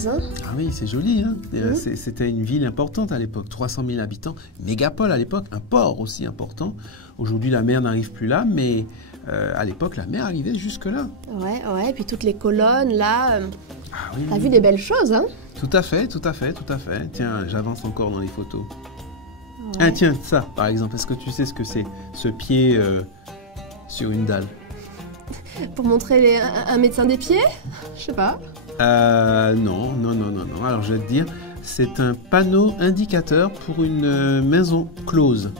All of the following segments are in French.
Éphèse. Hein? Ah oui, c'est joli. Hein. C'était une ville importante à l'époque, 300 000 habitants, mégapole à l'époque, un port aussi important. Aujourd'hui, la mer n'arrive plus là, mais à l'époque, la mer arrivait jusque-là. Ouais, et puis toutes les colonnes, là, Ah oui, t'as vu des belles choses, hein? Tout à fait. Tiens, j'avance encore dans les photos. Ouais. Ah tiens, ça, par exemple, est-ce que tu sais ce que c'est, ce pied sur une dalle? Pour montrer un médecin des pieds? Je sais pas. Non. Alors, je vais te dire, c'est un panneau indicateur pour une maison close.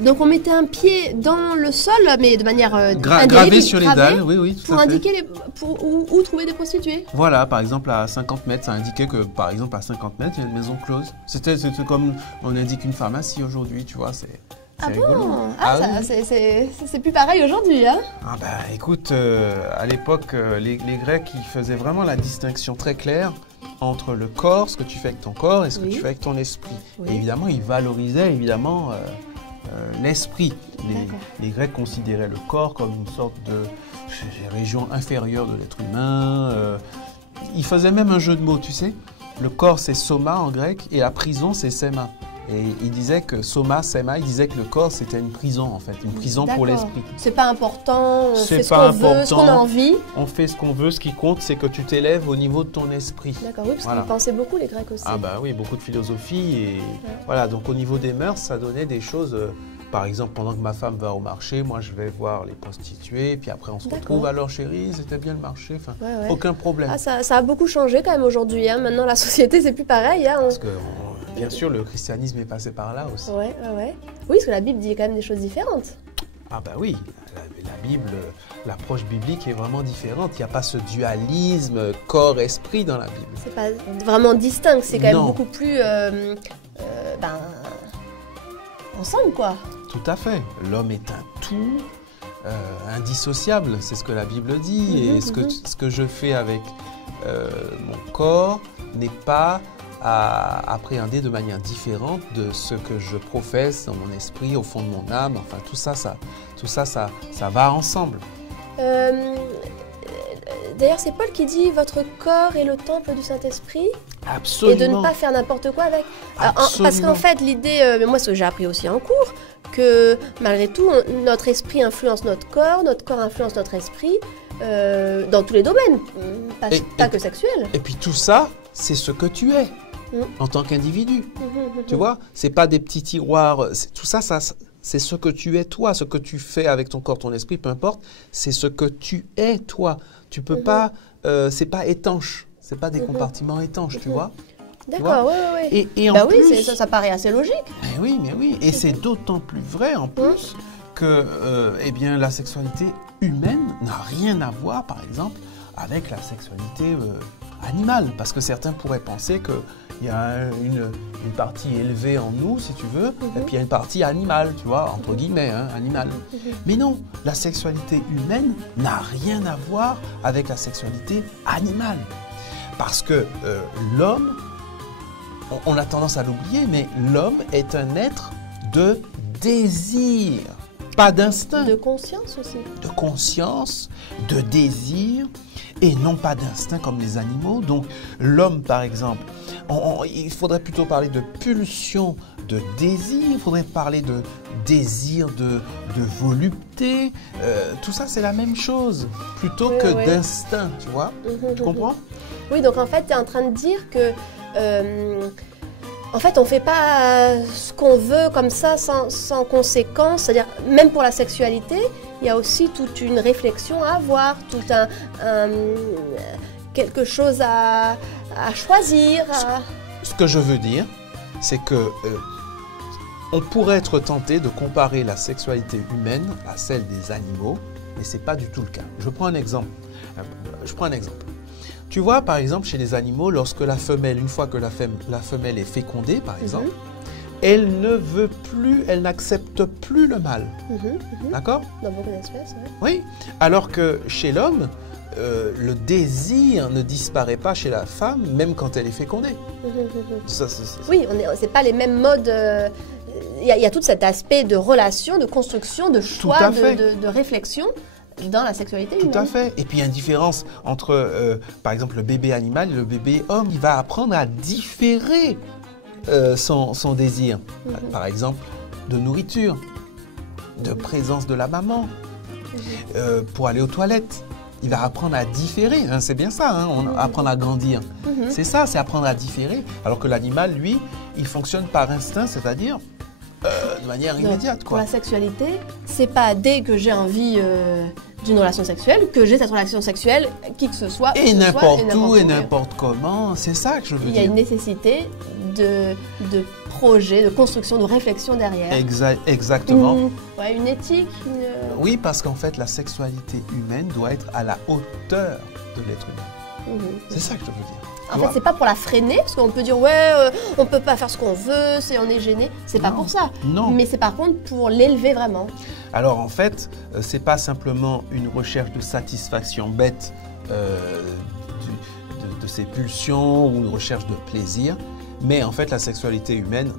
Donc on mettait un pied dans le sol, mais de manière Gravé sur les dalles, oui, tout pour à fait. indiquer où trouver des prostituées. Voilà, par exemple, à 50 mètres, ça indiquait que, par exemple, à 50 mètres, il y a une maison close. C'était comme on indique une pharmacie aujourd'hui, tu vois, c'est rigolo. Bon Oui. c'est plus pareil aujourd'hui, hein? Ah bah écoute, à l'époque, les Grecs, ils faisaient vraiment la distinction très claire entre le corps, ce que tu fais avec ton corps, et ce que tu fais avec ton esprit. Oui. Et évidemment, ils valorisaient l'esprit. Les Grecs considéraient le corps comme une sorte de région inférieure de l'être humain. Ils faisaient même un jeu de mots, tu sais. Le corps, c'est soma en grec, et la prison, c'est sema. Et il disait que soma, sema, il disait que le corps, c'était une prison, en fait, une prison pour l'esprit. C'est pas important, on C'est fait ce pas qu'on veut, ce qu'on a important. envie. On fait ce qu'on veut, ce qui compte, c'est que tu t'élèves au niveau de ton esprit. D'accord, oui, parce Voilà. qu'ils pensaient beaucoup, les Grecs aussi. Ah bah oui, beaucoup de philosophie et voilà, donc au niveau des mœurs, ça donnait des choses. Par exemple, pendant que ma femme va au marché, moi je vais voir les prostituées, puis après on se retrouve, alors chérie, c'était bien le marché, enfin, aucun problème. Ah, ça a beaucoup changé quand même aujourd'hui, hein. Maintenant la société c'est plus pareil. Hein. Parce que bien sûr, le christianisme est passé par là aussi. Ouais. Oui, parce que la Bible dit quand même des choses différentes. Ah bah oui, la Bible, l'approche biblique est vraiment différente. Il n'y a pas ce dualisme corps-esprit dans la Bible. C'est pas vraiment distinct, c'est quand même Non. beaucoup plus ensemble quoi. Tout à fait. L'homme est un tout indissociable, c'est ce que la Bible dit. Et ce que je fais avec mon corps n'est pas à appréhender de manière différente de ce que je professe dans mon esprit, au fond de mon âme. Enfin, tout ça va ensemble. D'ailleurs, c'est Paul qui dit « Votre corps est le temple du Saint-Esprit » Absolument. et de ne pas faire n'importe quoi avec. Absolument. Parce qu'en fait, l'idée, mais moi, ce que j'ai appris aussi en cours, que malgré tout, notre esprit influence notre corps influence notre esprit dans tous les domaines, pas que sexuel. Et puis tout ça, c'est ce que tu es en tant qu'individu. Tu vois, c'est pas des petits tiroirs. Tout ça, c'est ce que tu es toi, ce que tu fais avec ton corps, ton esprit, peu importe. C'est ce que tu es toi. Tu peux pas. C'est pas étanche. C'est pas des compartiments étanches, tu vois. D'accord, oui. Et en bah plus, oui, ça paraît assez logique. Mais oui. Et c'est d'autant plus vrai en plus que la sexualité humaine n'a rien à voir, par exemple, avec la sexualité animale. Parce que certains pourraient penser qu'il y a une partie élevée en nous, si tu veux, et puis il y a une partie animale, tu vois, entre guillemets, animale. Mais non, la sexualité humaine n'a rien à voir avec la sexualité animale. Parce que l'homme, on a tendance à l'oublier, mais l'homme est un être de désir, pas d'instinct. De conscience aussi. De conscience, de désir, et non pas d'instinct comme les animaux. Donc l'homme, par exemple, il faudrait plutôt parler de pulsion, de désir, il faudrait parler de désir, de volupté. Tout ça, c'est la même chose, plutôt que d'instinct, tu vois. Tu comprends? Oui, donc en fait, tu es en train de dire que en fait, on ne fait pas ce qu'on veut comme ça sans conséquence. C'est-à-dire, même pour la sexualité, il y a aussi toute une réflexion à avoir, tout quelque chose à choisir. Ce que je veux dire, c'est que on pourrait être tenté de comparer la sexualité humaine à celle des animaux, mais ce n'est pas du tout le cas. Je prends un exemple. Tu vois, par exemple, chez les animaux, lorsque la femelle, une fois que la femelle est fécondée, par exemple, elle ne veut plus, elle n'accepte plus le mâle. D'accord? Dans beaucoup d'espèces, oui. Alors que chez l'homme, le désir ne disparaît pas chez la femme, même quand elle est fécondée. Oui, c'est pas les mêmes modes. Il y a tout cet aspect de relation, de construction, de choix, de réflexion dans la sexualité humaine. Tout à fait. Et puis il y a une différence entre, par exemple, le bébé animal et le bébé homme. Il va apprendre à différer son désir. Par exemple, de nourriture, de présence de la maman, pour aller aux toilettes. Il va apprendre à différer, hein, c'est bien ça, hein, apprendre à grandir. C'est ça, c'est apprendre à différer. Alors que l'animal, lui, il fonctionne par instinct, c'est-à-dire de manière immédiate. Pour la sexualité, c'est pas dès que j'ai envie d'une relation sexuelle que j'ai cette relation sexuelle, qui que ce soit. Et n'importe où et n'importe comment, c'est ça que je veux dire. Il y a une nécessité de projet, de construction, de réflexion derrière. Exactement. Une éthique. Oui, parce qu'en fait, la sexualité humaine doit être à la hauteur de l'être humain. C'est ça que je veux dire. En fait, c'est pas pour la freiner, parce qu'on peut dire on peut pas faire ce qu'on veut, on est gêné. C'est pas pour ça. Non. Mais c'est par contre pour l'élever vraiment. Alors en fait, c'est pas simplement une recherche de satisfaction bête de ses pulsions ou une recherche de plaisir, mais en fait, la sexualité humaine,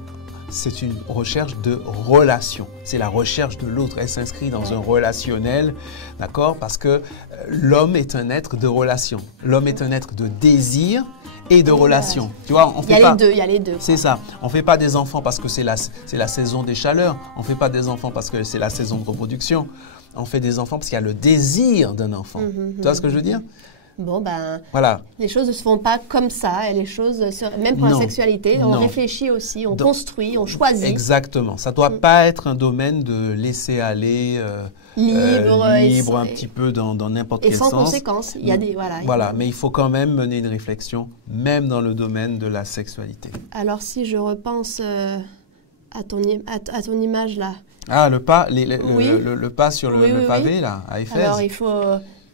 c'est une recherche de relation. C'est la recherche de l'autre. Elle s'inscrit dans un relationnel, d'accord? Parce que l'homme est un être de relation. L'homme est un être de désir et de relation. Tu vois, on fait pas. Il y a les deux. C'est ça. On fait pas des enfants parce que c'est la saison des chaleurs. On fait pas des enfants parce que c'est la saison de reproduction. On fait des enfants parce qu'il y a le désir d'un enfant. Tu vois ce que je veux dire? Bon, voilà. Les choses ne se font pas comme ça. Et les choses, même pour la sexualité, on réfléchit aussi, on construit, on choisit. Exactement. Ça ne doit pas être un domaine de laisser aller libre un petit peu dans n'importe quel sens. Et sans conséquence. Il y a des, voilà, mais il faut quand même mener une réflexion, même dans le domaine de la sexualité. Alors, si je repense à ton image là. Ah, le pas, le pas sur le pavé là, à Éphèse. Alors, il faut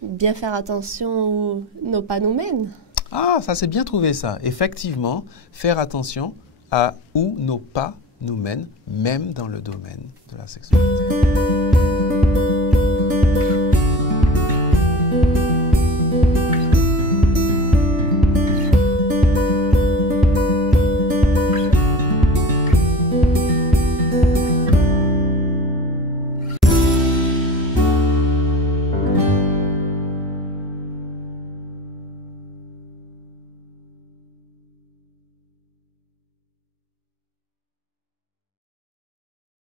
bien faire attention où nos pas nous mènent. Ah, ça c'est bien trouvé ça. Effectivement, faire attention à où nos pas nous mènent, même dans le domaine de la sexualité.